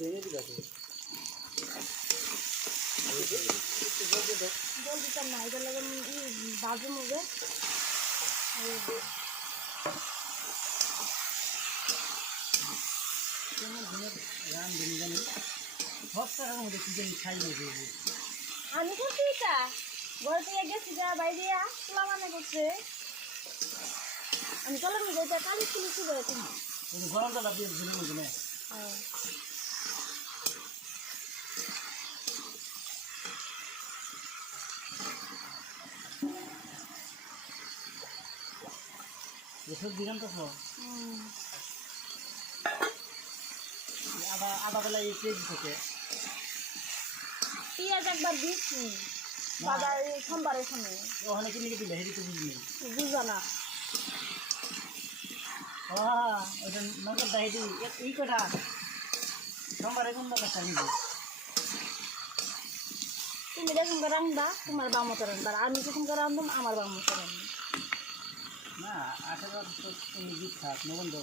ভেঙে দিল জলদি তো না এটা লাগে বাজে মুগে রান জানি সব টাকার মধ্যে কি জানি খাই নেবে আমি করছি এটা ঘর থেকে গেছি যা বাইরে পোলা মানে করছে আমি চলাম এটা কালি ছিল শুরু হয়েছে গরম জল দিয়ে ধরে বলছি না এসব দিলাম তো আদা বেলা এই কেজি থেকে পেঁয়াজ একবার দিচ্ছি দাদা এই সোমবারের সময় ওখানে কিনে দিলে হেরি তো বুঝলি বুঝবা না ওটা নজর দাহিদি এই কটা সোমবারে কোন দরকার নিবি তুমি যখন করে রাখবা তোমার বাম মতো রাখবা আমি যখন করে রাখবাম আমার বাম মতো রাখবো না 18 তো তুমি বিখ্যাত নবন্ধ